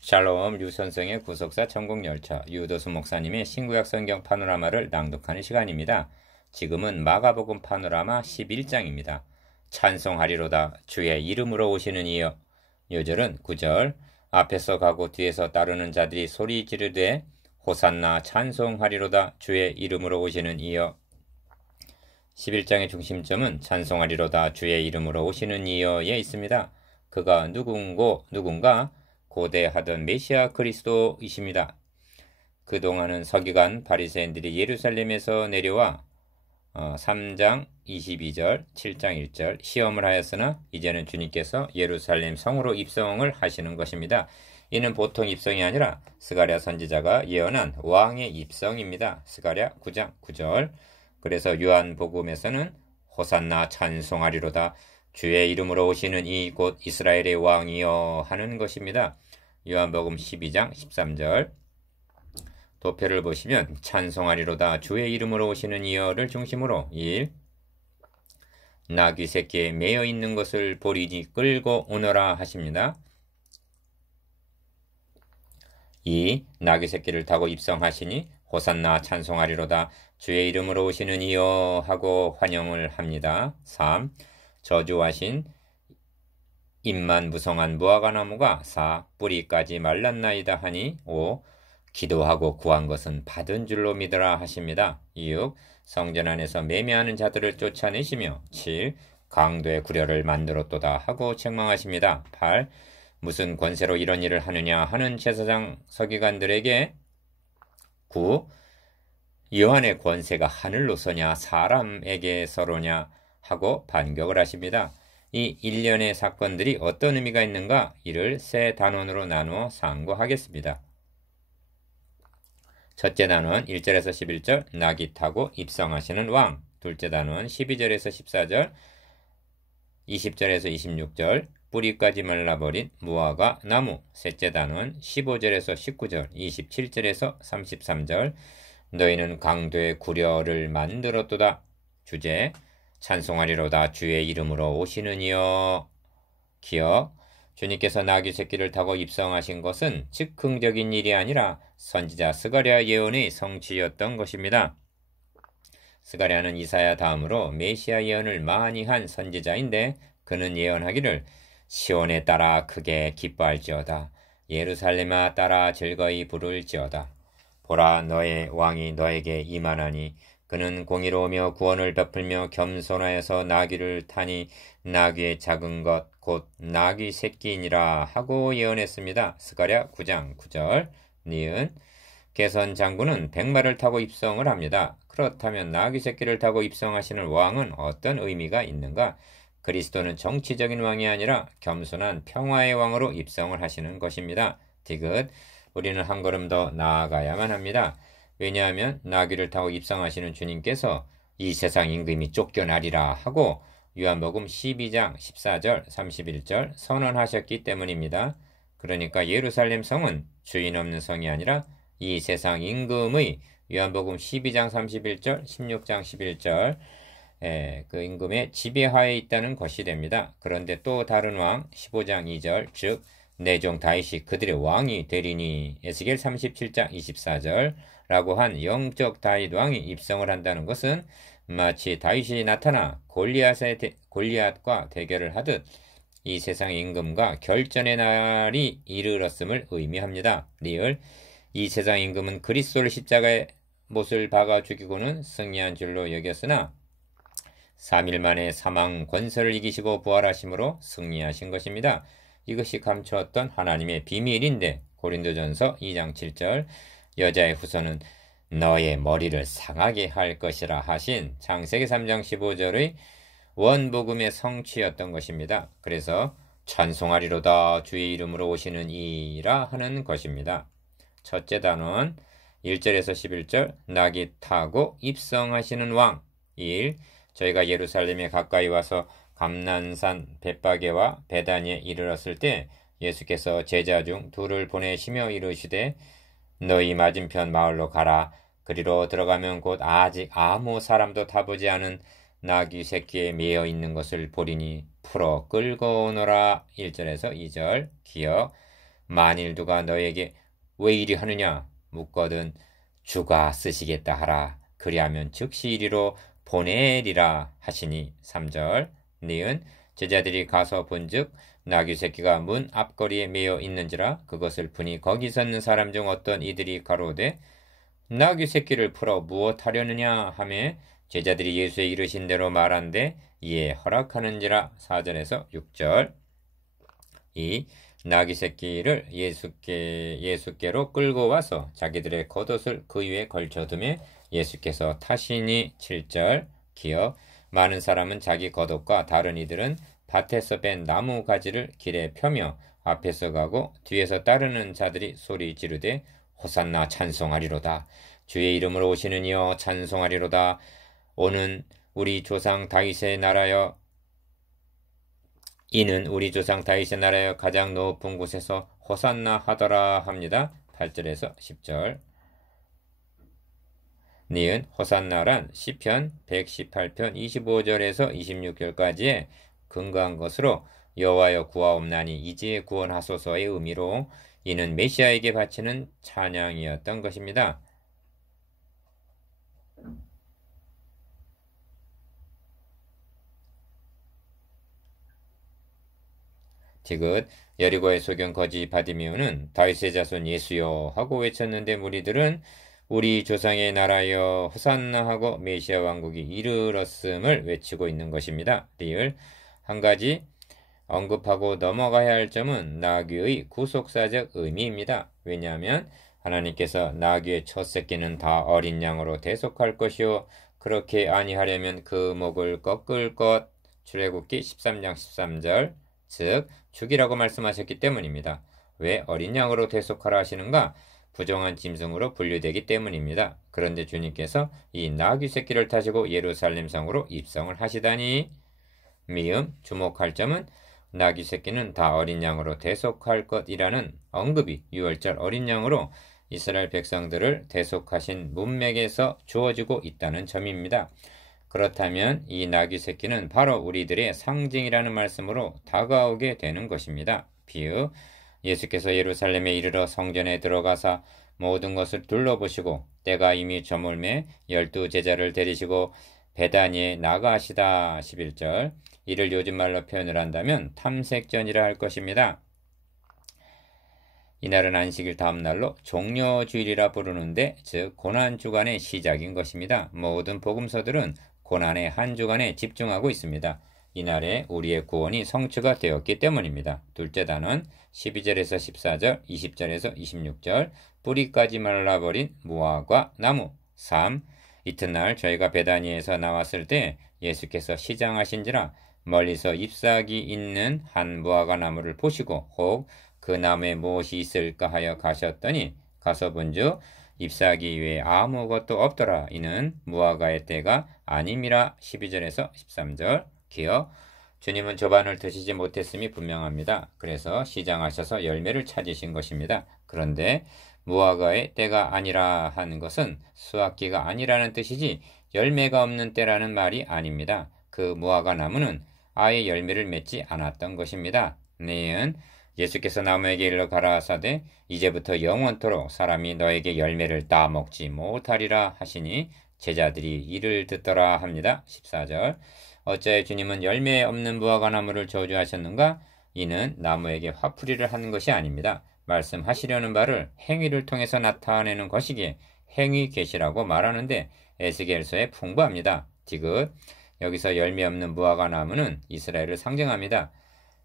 샬롬 류선성의 구속사 천국열차 유도수 목사님의 신구약 성경 파노라마를 낭독하는 시간입니다. 지금은 마가복음 파노라마 11장입니다. 찬송하리로다 주의 이름으로 오시는 이여. 요절은 9절 앞에서 가고 뒤에서 따르는 자들이 소리 지르되 호산나 찬송하리로다 주의 이름으로 오시는 이여. 11장의 중심점은 찬송하리로다 주의 이름으로 오시는 이여에 있습니다. 그가 누군가 고대하던 메시아 그리스도이십니다. 그동안은 서기관 바리새인들이 예루살렘에서 내려와 3장 22절, 7장 1절 시험을 하였으나 이제는 주님께서 예루살렘 성으로 입성을 하시는 것입니다. 이는 보통 입성이 아니라 스가랴 선지자가 예언한 왕의 입성입니다. 스가랴 9장 9절. 그래서 요한복음에서는 호산나 찬송하리로다 주의 이름으로 오시는 이 곧 이스라엘의 왕이여 하는 것입니다. 요한복음 12장 13절. 도표를 보시면 찬송하리로다 주의 이름으로 오시는 이여를 중심으로 1. 나귀 새끼에 매여 있는 것을 보리니 끌고 오너라 하십니다. 2. 나귀 새끼를 타고 입성하시니 호산나 찬송하리로다 주의 이름으로 오시는 이여 하고 환영을 합니다. 3. 저주하신 잎만 무성한 무화과나무가 4. 뿌리까지 말랐나이다 하니 5. 기도하고 구한 것은 받은 줄로 믿으라 하십니다. 6. 성전 안에서 매매하는 자들을 쫓아내시며 7. 강도의 구려를 만들었도다 하고 책망하십니다. 8. 무슨 권세로 이런 일을 하느냐 하는 제사장 서기관들에게 9. 요한의 권세가 하늘로서냐 사람에게서로냐 하고 반격을 하십니다. 이 일련의 사건들이 어떤 의미가 있는가 이를 세 단원으로 나누어 상고하겠습니다. 첫째 단원 1절에서 11절 나귀 타고 입성하시는 왕. 둘째 단원 12절에서 14절 20절에서 26절 뿌리까지 말라버린 무화과 나무. 셋째 단원 15절에서 19절 27절에서 33절 너희는 강도의 구려를 만들었도다. 주제 찬송하리로다 주의 이름으로 오시는 이여. 기억 주님께서 나귀 새끼를 타고 입성하신 것은 즉흥적인 일이 아니라 선지자 스가랴 예언의 성취였던 것입니다. 스가랴는 이사야 다음으로 메시아 예언을 많이 한 선지자인데 그는 예언하기를 시온에 따라 크게 기뻐할지어다. 예루살렘아 따라 즐거이 부를지어다. 보라 너의 왕이 너에게 임하나니 그는 공의로우며 구원을 베풀며 겸손하여서 나귀를 타니 나귀의 작은 것 곧 나귀 새끼이니라 하고 예언했습니다. 스가랴 9장 9절. 니은 개선 장군은 백마를 타고 입성을 합니다. 그렇다면 나귀 새끼를 타고 입성하시는 왕은 어떤 의미가 있는가? 그리스도는 정치적인 왕이 아니라 겸손한 평화의 왕으로 입성을 하시는 것입니다. 디귿 우리는 한 걸음 더 나아가야만 합니다. 왜냐하면 나귀를 타고 입성하시는 주님께서 이 세상 임금이 쫓겨나리라 하고 요한복음 12장 14절 31절 선언하셨기 때문입니다. 그러니까 예루살렘 성은 주인 없는 성이 아니라 이 세상 임금의 요한복음 12장 31절 16장 11절 그 임금의 지배하에 있다는 것이 됩니다. 그런데 또 다른 왕 15장 2절 즉 내 종 다윗이 그들의 왕이 되리니 에스겔 37장 24절 라고 한 영적 다윗 왕이 입성을 한다는 것은 마치 다윗이 나타나 골리앗과 대결을 하듯 이 세상 임금과 결전의 날이 이르렀음을 의미합니다. 리을 이 세상 임금은 그리스도를 십자가에 못을 박아 죽이고는 승리한 줄로 여겼으나 3일 만에 사망 권세를 이기시고 부활하심으로 승리하신 것입니다. 이것이 감추었던 하나님의 비밀인데 고린도전서 2장 7절 여자의 후손은 너의 머리를 상하게 할 것이라 하신 창세기 3장 15절의 원복음의 성취였던 것입니다. 그래서 찬송하리로다 주의 이름으로 오시는 이라 하는 것입니다. 첫째 단원 1절에서 11절 나귀 타고 입성하시는 왕. 1. 저희가 예루살렘에 가까이 와서 감난산 벳바게와 베다니에 이르렀을 때 예수께서 제자 중 둘을 보내시며 이르시되 너희 맞은편 마을로 가라. 그리로 들어가면 곧 아직 아무 사람도 타보지 않은 나귀 새끼에 매여 있는 것을 보리니 풀어 끌고 오너라. 1절에서 2절 기억 만일 누가 너에게 왜 이리 하느냐 묻거든 주가 쓰시겠다 하라. 그리하면 즉시 이리로 보내리라 하시니. 3절 니은 제자들이 가서 본즉 나귀 새끼가 문 앞거리에 매여 있는지라. 그것을 보니 거기 섰는 사람 중 어떤 이들이 가로되 나귀 새끼를 풀어 무엇 하려느냐 하매 제자들이 예수의 이르신 대로 말한데 이에 허락하는지라. 4절에서 6절 이 나귀 새끼를 예수께로 끌고 와서 자기들의 겉옷을 그 위에 걸쳐두매 예수께서 타시니. 7절 기어 많은 사람은 자기 겉옷과 다른 이들은 밭에서 뺀 나무 가지를 길에 펴며 앞에서 가고 뒤에서 따르는 자들이 소리 지르되 호산나 찬송하리로다. 주의 이름으로 오시는 이여 찬송하리로다. 오는 우리 조상 다윗의 나라여 이는 우리 조상 다윗의 나라여 가장 높은 곳에서 호산나 하더라 합니다. 8절에서 10절 니은 호산나란 시편 118편 25절에서 26절까지의 근거한 것으로 여호와여 구하옵나니 이제 구원하소서의 의미로 이는 메시아에게 바치는 찬양이었던 것입니다. 디귿 여리고의 소경 거지 바디메오는 다윗의 자손 예수여 하고 외쳤는데 무리들은 우리 조상의 나라여 호산나 하고 메시아 왕국이 이르렀음을 외치고 있는 것입니다. 리을 한 가지 언급하고 넘어가야 할 점은 나귀의 구속사적 의미입니다. 왜냐하면 하나님께서 나귀의 첫 새끼는 다 어린 양으로 대속할 것이요 그렇게 아니하려면 그 목을 꺾을 것. 출애굽기 13장 13절 즉 죽이라고 말씀하셨기 때문입니다. 왜 어린 양으로 대속하라 하시는가? 부정한 짐승으로 분류되기 때문입니다. 그런데 주님께서 이 나귀 새끼를 타시고 예루살렘 성으로 입성을 하시다니. 미음 주목할 점은 나귀 새끼는 다 어린 양으로 대속할 것이라는 언급이 유월절 어린 양으로 이스라엘 백성들을 대속하신 문맥에서 주어지고 있다는 점입니다. 그렇다면 이 나귀 새끼는 바로 우리들의 상징이라는 말씀으로 다가오게 되는 것입니다. 비유 예수께서 예루살렘에 이르러 성전에 들어가사 모든 것을 둘러보시고 때가 이미 저물매 12제자를 데리시고 베다니에 나가시다. 11절 이를 요즘 말로 표현을 한다면 탐색전이라 할 것입니다. 이날은 안식일 다음 날로 종려주일이라 부르는데 즉 고난주간의 시작인 것입니다. 모든 복음서들은 고난의 한 주간에 집중하고 있습니다. 이날에 우리의 구원이 성취가 되었기 때문입니다. 둘째 단원 12절에서 14절, 20절에서 26절 뿌리까지 말라버린 무화과 나무. 3. 이튿날 저희가 베다니에서 나왔을 때 예수께서 시장하신지라 멀리서 잎사귀 있는 한 무화과 나무를 보시고 혹 그 나무에 무엇이 있을까 하여 가셨더니 가서 본즉 잎사귀 외에 아무것도 없더라. 이는 무화과의 때가 아님이라. 12절에서 13절 기어 주님은 저반을 드시지 못했음이 분명합니다. 그래서 시장하셔서 열매를 찾으신 것입니다. 그런데 무화과의 때가 아니라 하는 것은 수확기가 아니라는 뜻이지 열매가 없는 때라는 말이 아닙니다. 그 무화과 나무는 아예 열매를 맺지 않았던 것입니다. 네은 예수께서 나무에게 일러 가라 하사되 이제부터 영원토록 사람이 너에게 열매를 따먹지 못하리라 하시니 제자들이 이를 듣더라 합니다. 14절 어찌하여 주님은 열매 없는 무화과 나무를 저주하셨는가? 이는 나무에게 화풀이를 하는 것이 아닙니다. 말씀하시려는 바를 행위를 통해서 나타내는 것이기에 행위 계시라고 말하는데 에스겔서에 풍부합니다. 디귿 여기서 열매 없는 무화과 나무는 이스라엘을 상징합니다.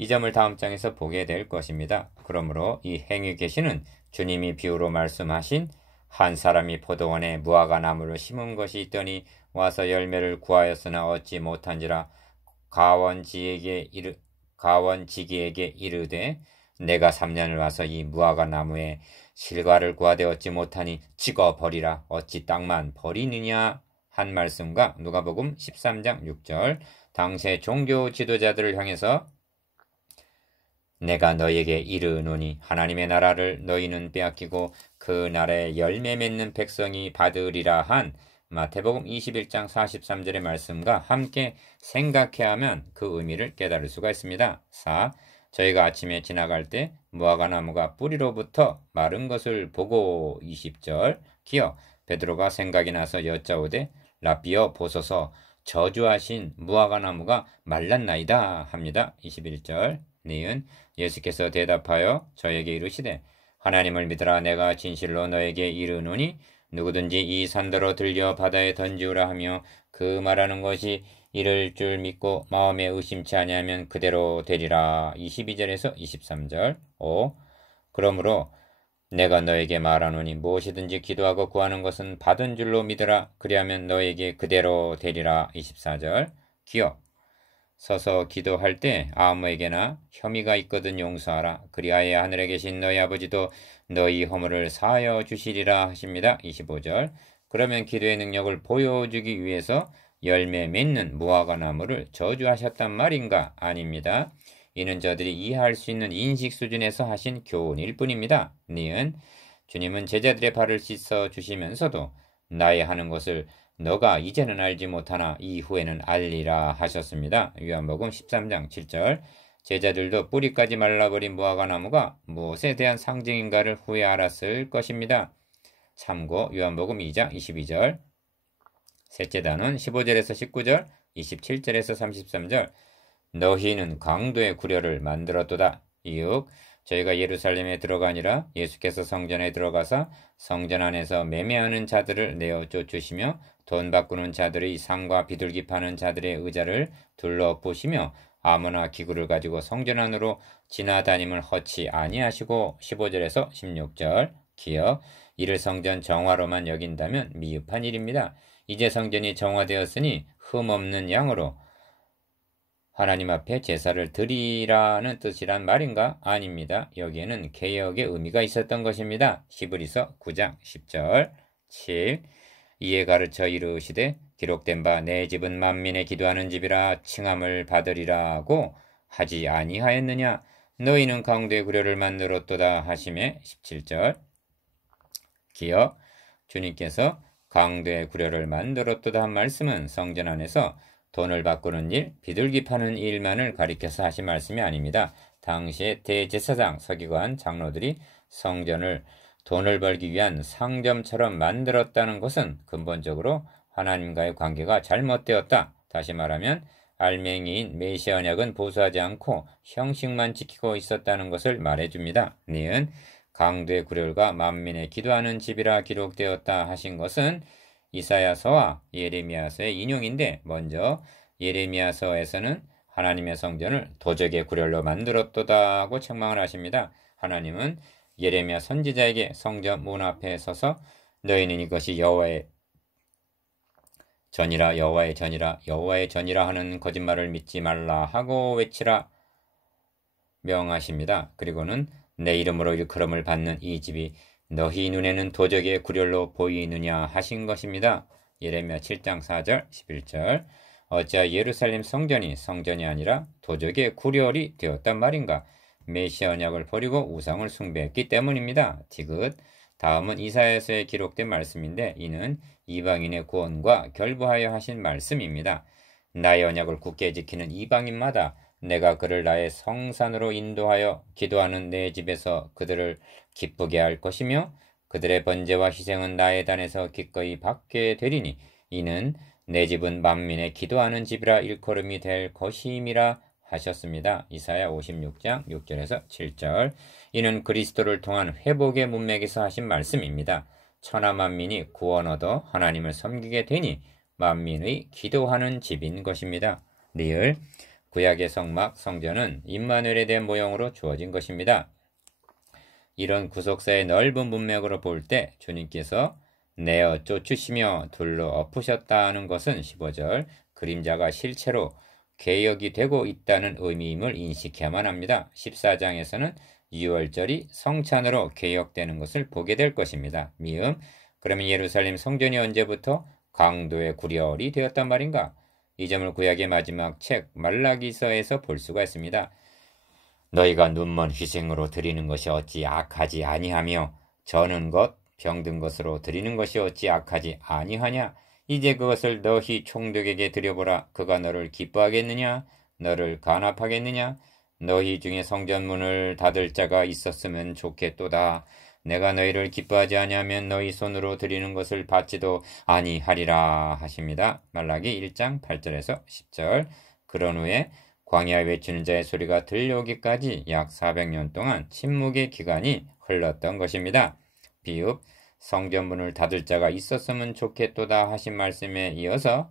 이 점을 다음 장에서 보게 될 것입니다. 그러므로 이 행위 계시는 주님이 비유로 말씀하신 한 사람이 포도원에 무화과 나무를 심은 것이 있더니 와서 열매를 구하였으나 얻지 못한지라 가원지기에게 이르되 내가 3년을 와서 이 무화과 나무에 실과를 구하되 얻지 못하니 찍어 버리라. 어찌 땅만 버리느냐 한 말씀과 누가복음 13장 6절 당시의 종교 지도자들을 향해서 내가 너희에게 이르노니 하나님의 나라를 너희는 빼앗기고 그 나라에 열매 맺는 백성이 받으리라 한 마태복음 21장 43절의 말씀과 함께 생각해야 하면 그 의미를 깨달을 수가 있습니다. 4. 저희가 아침에 지나갈 때 무화과 나무가 뿌리로부터 마른 것을 보고 20절 기어 베드로가 생각이 나서 여짜오되 라비어 보소서 저주하신 무화과 나무가 말랐나이다 합니다. 21절 니은 예수께서 대답하여 저에게 이르시되 하나님을 믿으라 내가 진실로 너에게 이르노니 누구든지 이 산더러 들려 바다에 던지우라 하며 그 말하는 것이 이를 줄 믿고 마음에 의심치 아니하면 그대로 되리라. 22절에서 23절 5. 그러므로 내가 너에게 말하노니 무엇이든지 기도하고 구하는 것은 받은 줄로 믿으라. 그리하면 너에게 그대로 되리라. 24절 기억 서서 기도할 때 아무에게나 혐의가 있거든 용서하라. 그리하여 하늘에 계신 너희 아버지도 너희 허물을 사하여 주시리라 하십니다. 25절 그러면 기도의 능력을 보여주기 위해서 열매 맺는 무화과 나무를 저주하셨단 말인가? 아닙니다. 이는 저들이 이해할 수 있는 인식 수준에서 하신 교훈일 뿐입니다. 니은 주님은 제자들의 발을 씻어 주시면서도 나의 하는 것을 너가 이제는 알지 못하나 이후에는 알리라 하셨습니다. 요한복음 13장 7절 제자들도 뿌리까지 말라버린 무화과 나무가 무엇에 대한 상징인가를 후에 알았을 것입니다. 참고 요한복음 2장 22절 셋째 단원 15절에서 19절 27절에서 33절 너희는 강도의 구려를 만들었도다. 이윽 저희가 예루살렘에 들어가니라 예수께서 성전에 들어가사 성전 안에서 매매하는 자들을 내어 쫓으시며 돈 바꾸는 자들의 상과 비둘기 파는 자들의 의자를 둘러보시며 아무나 기구를 가지고 성전 안으로 지나다님을 허치 아니하시고 15절에서 16절 기억 이를 성전 정화로만 여긴다면 미흡한 일입니다. 이제 성전이 정화되었으니 흠없는 양으로 하나님 앞에 제사를 드리라는 뜻이란 말인가? 아닙니다. 여기에는 개혁의 의미가 있었던 것입니다. 히브리서 9장 10절 7 이에 가르쳐 이르시되 기록된 바 내 집은 만민의 기도하는 집이라 칭함을 받으리라고 하지 아니하였느냐? 너희는 강도의 구려를 만들었도다 하심에 17절 기억 주님께서 강도의 구려를 만들었도다 한 말씀은 성전 안에서 돈을 바꾸는 일, 비둘기 파는 일만을 가리켜서 하신 말씀이 아닙니다. 당시의 대제사장, 서기관, 장로들이 성전을 돈을 벌기 위한 상점처럼 만들었다는 것은 근본적으로 하나님과의 관계가 잘못되었다. 다시 말하면 알맹이인 메시아 언약은 보수하지 않고 형식만 지키고 있었다는 것을 말해줍니다. 니은 강도의 구렬과 만민의 기도하는 집이라 기록되었다 하신 것은 이사야서와 예레미야서의 인용인데 먼저 예레미야서에서는 하나님의 성전을 도적의 구렬로 만들었도다고 책망을 하십니다. 하나님은 예레미야 선지자에게 성전 문 앞에 서서 너희는 이것이 여호와의 전이라 여호와의 전이라 여호와의 전이라 하는 거짓말을 믿지 말라 하고 외치라 명하십니다. 그리고는 내 이름으로 일컬음을 받는 이 집이 너희 눈에는 도적의 구렬로 보이느냐 하신 것입니다. 예레미야 7장 4절 11절 어찌하여 예루살렘 성전이 아니라 도적의 구렬이 되었단 말인가? 메시아 언약을 버리고 우상을 숭배했기 때문입니다. 디귿 다음은 이사야서에 기록된 말씀인데 이는 이방인의 구원과 결부하여 하신 말씀입니다. 나의 언약을 굳게 지키는 이방인마다 내가 그를 나의 성산으로 인도하여 기도하는 내 집에서 그들을 기쁘게 할 것이며 그들의 번제와 희생은 나의 단에서 기꺼이 받게 되리니 이는 내 집은 만민의 기도하는 집이라 일컬음이 될 것임이라 하셨습니다. 이사야 56장 6절에서 7절 이는 그리스도를 통한 회복의 문맥에서 하신 말씀입니다. 천하 만민이 구원 얻어 하나님을 섬기게 되니 만민의 기도하는 집인 것입니다. 리을 구약의 성막 성전은 임마누엘에 대한 모형으로 주어진 것입니다. 이런 구속사의 넓은 문맥으로 볼 때 주님께서 내어 쫓으시며 둘러 엎으셨다는 것은 15절 그림자가 실체로 개혁이 되고 있다는 의미임을 인식해야만 합니다. 14장에서는 유월절이 성찬으로 개혁되는 것을 보게 될 것입니다. 미음 그러면 예루살렘 성전이 언제부터 강도의 구렬이 되었단 말인가? 이 점을 구약의 마지막 책 말라기서에서 볼 수가 있습니다. 너희가 눈먼 희생으로 드리는 것이 어찌 악하지 아니하며 저는 것 병든 것으로 드리는 것이 어찌 악하지 아니하냐? 이제 그것을 너희 총독에게 드려보라. 그가 너를 기뻐하겠느냐? 너를 간합하겠느냐? 너희 중에 성전문을 닫을 자가 있었으면 좋겠도다. 내가 너희를 기뻐하지 아니하면 너희 손으로 드리는 것을 받지도 아니하리라 하십니다. 말라기 1장 8절에서 10절. 그런 후에 광야 외치는 자의 소리가 들려오기까지 약 400년 동안 침묵의 기간이 흘렀던 것입니다. 비읍 성전문을 닫을 자가 있었으면 좋겠도다 하신 말씀에 이어서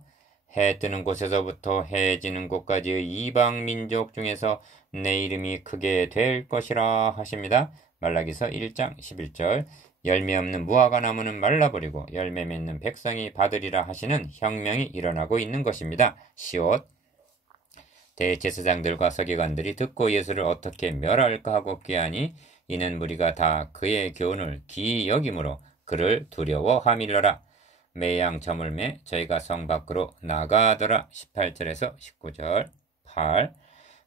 해 뜨는 곳에서부터 해 지는 곳까지의 이방 민족 중에서 내 이름이 크게 될 것이라 하십니다. 말라기서 1장 11절. 열매 없는 무화과 나무는 말라버리고 열매 맺는 백성이 받으리라 하시는 혁명이 일어나고 있는 것입니다. 시옷. 대제사장들과 서기관들이 듣고 예수를 어떻게 멸할까 하고 꾀하니 이는 무리가 다 그의 교훈을 기이 여김으로 그를 두려워함이러라. 매양 저물매 저희가 성 밖으로 나가더라. 18절에서 19절. 8.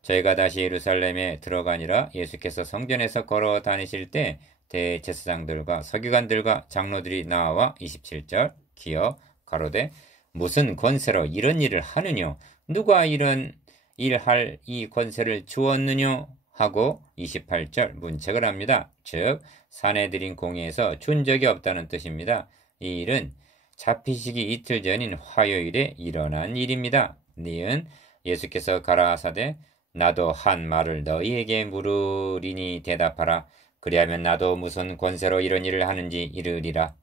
저희가 다시 예루살렘에 들어가니라. 예수께서 성전에서 걸어 다니실 때 대제사장들과 서기관들과 장로들이 나와 27절. 기어 가로되 무슨 권세로 이런 일을 하느뇨? 누가 이런 일할 이 권세를 주었느뇨? 하고 28절 문책을 합니다. 즉 사내들인 공회에서 준 적이 없다는 뜻입니다. 이 일은 잡히시기 이틀 전인 화요일에 일어난 일입니다. 니은 예수께서 가라사대 나도 한 말을 너희에게 물으리니 대답하라. 그리하면 나도 무슨 권세로 이런 일을 하는지 이르리라.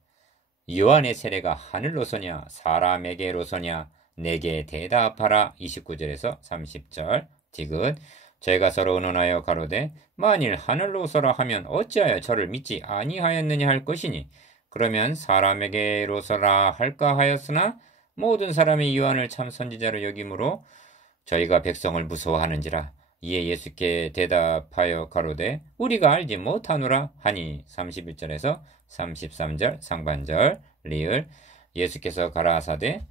요한의 세례가 하늘로서냐 사람에게로서냐 내게 대답하라. 29절에서 30절. 디귿 저희가 서로 의논하여 가로되 만일 하늘로서라 하면 어찌하여 저를 믿지 아니하였느냐 할 것이니 그러면 사람에게로서라 할까 하였으나 모든 사람이 요한을 참 선지자로 여김으로 저희가 백성을 무서워하는지라. 이에 예수께 대답하여 가로되 우리가 알지 못하노라 하니 31절에서 33절 상반절. 리을 예수께서 가라사대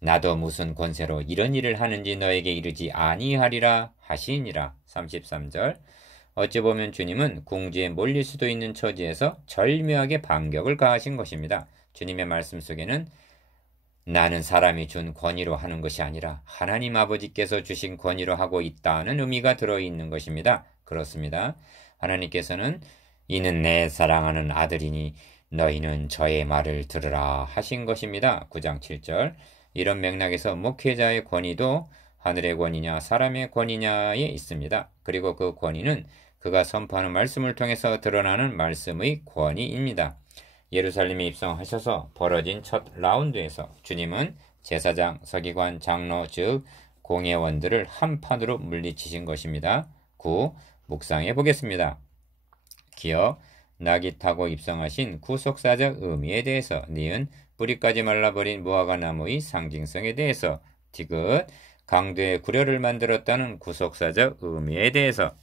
나도 무슨 권세로 이런 일을 하는지 너에게 이르지 아니하리라 하시니라. 33절. 어찌 보면 주님은 궁지에 몰릴 수도 있는 처지에서 절묘하게 반격을 가하신 것입니다. 주님의 말씀 속에는 나는 사람이 준 권위로 하는 것이 아니라 하나님 아버지께서 주신 권위로 하고 있다는 의미가 들어있는 것입니다. 그렇습니다. 하나님께서는 이는 내 사랑하는 아들이니 너희는 저의 말을 들으라 하신 것입니다. 9장 7절. 이런 맥락에서 목회자의 권위도 하늘의 권위냐 사람의 권위냐에 있습니다. 그리고 그 권위는 그가 선포하는 말씀을 통해서 드러나는 말씀의 권위입니다. 예루살렘에 입성하셔서 벌어진 첫 라운드에서 주님은 제사장, 서기관, 장로 즉 공회원들을 한판으로 물리치신 것입니다. 9. 묵상해 보겠습니다. 기어 낙이 타고 입성하신 구속사적 의미에 대해서 니은 뿌리까지 말라버린 무화과 나무의 상징성에 대해서 디귿 강도의 구려를 만들었다는 구속사적 의미에 대해서